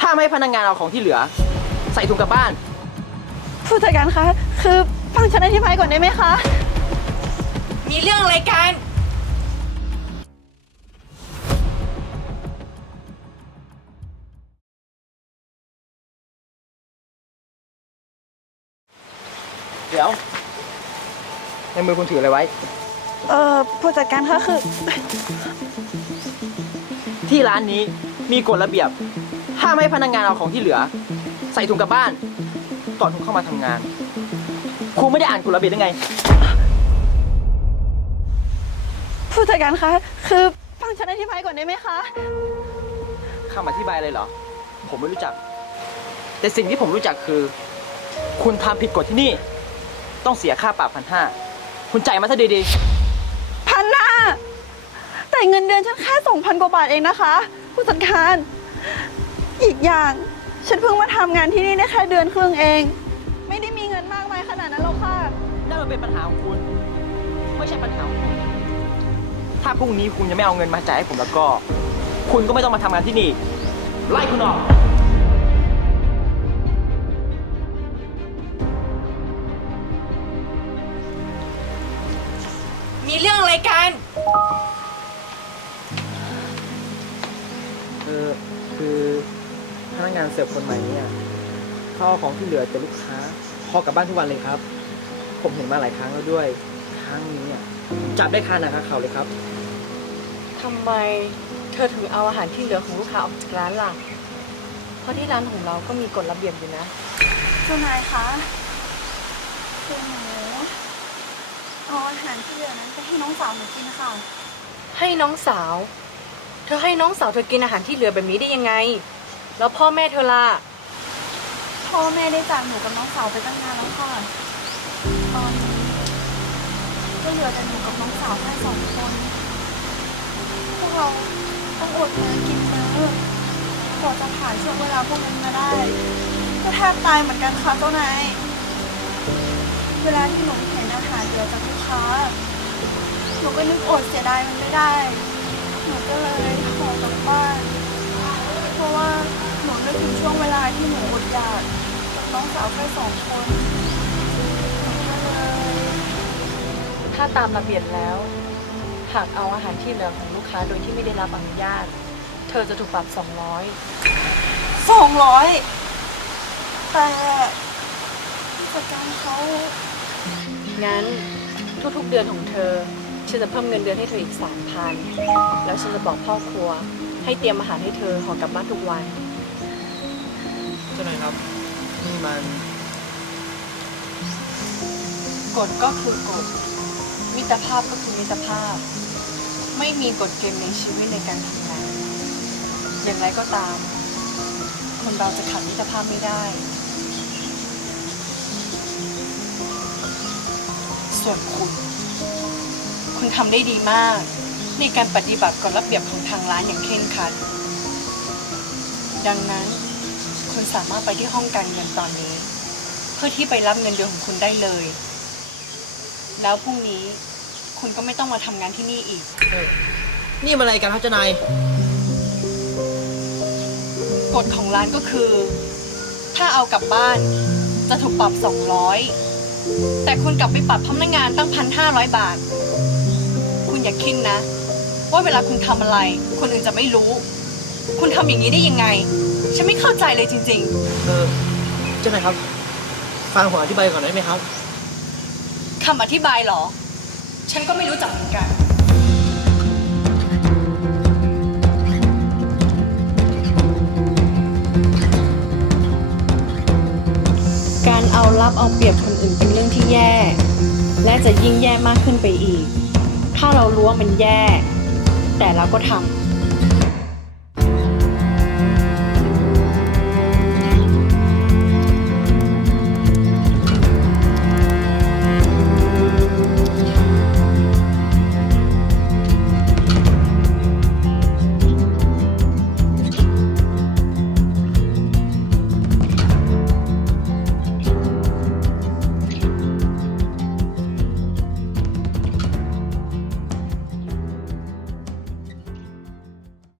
ห้ามให้พนักงานเอาของที่เหลือ ใส่ถุงกลับบ้าน ผู้จัดการคะ คือฟังฉันอธิบายก่อนได้ไหมคะ มีเรื่องอะไรกัน เดี๋ยว ในมือคุณถืออะไรไว้ เอ่อผู้จัดการคะคือ ที่ร้านนี้มีกฎระเบียบ ห้ามให้พนักงานเอาของที่เหลือ ใส่ถุงกลับบ้าน ก่อนคุณเข้ามาทำงานคุณไม่ได้อ่านกฎระเบียบได้ไง ผู้จัดการคะ คือฟังฉันอธิบายก่อนได้ไหมคะ คำอธิบายเลยเหรอ ผมไม่รู้จัก แต่สิ่งที่ผมรู้จักคือ คุณทำผิดกฎที่นี่ ต้องเสียค่าปรับพันห้าคุณจ่ายมาซะดีพันหน้าแต่เงินเดือนฉันแค่สองพันกว่าบาทเองนะคะ ผู้จัดการ อีกอย่าง ฉันเพิ่งมาทำงานที่นี่ได้แค่เดือนครึ่งเอง ไม่ได้มีเงินมากมายขนาดนั้นหรอกค่ะๆนั่นมันเป็นปัญหาของคุณ ไม่ใช่ปัญหาของผมถ้าพรุ่งนี้คุณยังไม่เอาเงินมาจ่ายให้ผมแล้วก็ คุณก็ไม่ต้องมาทำงานที่นี่ ไล่คุณออก มีเรื่องอะไรกัน เออคือพ นักงานเสิร์ฟคนใหม่เนี่ยเขาเอาของที่เหลือแต่ลูกค้าพอกลับบ้านทุกวันเลยครับ ผมเห็นมาหลายครั้งแล้วด้วย ครั้งนี้อะจับได้คาหนังคาเขาเลยครับ ทำไมเธอถึงเอาอาหารที่เหลือของลูกค้าออกจากร้านล่ะ เพราะที่ร้านของเราก็มีกฎระเบียบอยู่นะ เจ้านายคะคือหนูเอาอาหารที่เหลือนั้นไปให้น้องสาวหนูกินค่ะ ให้น้องสาว เธอให้น้องสาวเธอกินอาหารที่เหลือแบบนี้ได้ยังไง แล้วพ่อแม่เธอล่ะ พ่อแม่ได้จากหนูกับน้องสาวไปตั้งนานแล้วค่ะ ตอนนี้ก็เหลือแต่หนูกับน้องสาวแค่สองคน พวกเราต้องอดมือกินมือกว่าจะผ่านช่วงเวลาพวกนั้นมาได้ ก็แทบตายเหมือนกันค่ะเจ้านาย เวลาที่หนูเห็นอาหารเหลือจากลูกค้า หนูก็นึกอดเสียดายมันไม่ได้ หนูก็เลยขอกลับบ้าน เพราะว่าหนูนึกถึงช่วงเวลาที่หนูอดอยากกับน้อง สาวแค่สองคนหนูก็เลยถ้าตามระเบียบแล้ว หากเอาอาหารที่เหลือของลูกค้าโดยที่ไม่ได้รับอนุญาต เธอจะถูกปรับ 200สองร้อยแต่ผู้จัดการเขางั้นทุกๆเดือนของเธอ ฉันจะเพิ่มเงินเดือนให้เธออีก 3,000 แล้วฉันจะบอกพ่อครัว ให้เตรียมอาหารให้เธอห่อกลับบ้านทุกวัน เจ้านายครับ นี่มัน กฎก็คือกฎ มิตรภาพก็คือมิตรภาพ ไม่มีกฎเกณฑ์ในชีวิตในการทำงาน อย่างไรก็ตาม คนเราจะขาดมิตรภาพไม่ได้ ส่วนคุณ คุณทำได้ดีมาก ในการปฏิบัติกฎระเบียบของทางร้านอย่างเคร่งครัด ดังนั้น คุณสามารถไปที่ห้องการเงินตอนนี้ เพื่อที่ไปรับเงินเดือนของคุณได้เลย แล้วพรุ่งนี้คุณก็ไม่ต้องมาทำงานที่นี่อีกเออนี่มันอะไรกันครับเจ้านาย กฎของร้านก็คือ ถ้าเอากลับบ้านจะถูกปรับ 200 แต่คุณกลับไปปรับพนักงานตั้งพันห้าร้อยบาท คุณอย่าคิดนะ ว่าเวลาคุณทำอะไร คนอื่นจะไม่รู้ คุณทำอย่างนี้ได้ยังไง ฉันไม่เข้าใจเลยจริง เออเจ้านายครับ ฟังผมอธิบายก่อนได้ไหมครับ ๆคำอธิบายเหรอ ฉันก็ไม่รู้จักเหมือนกัน การเอารับเอาเปรียบคนอื่นเป็นเรื่องที่แย่ และจะยิ่งแย่มากขึ้นไปอีก ถ้าเรารู้ว่ามันแย่ แต่เราก็ทำ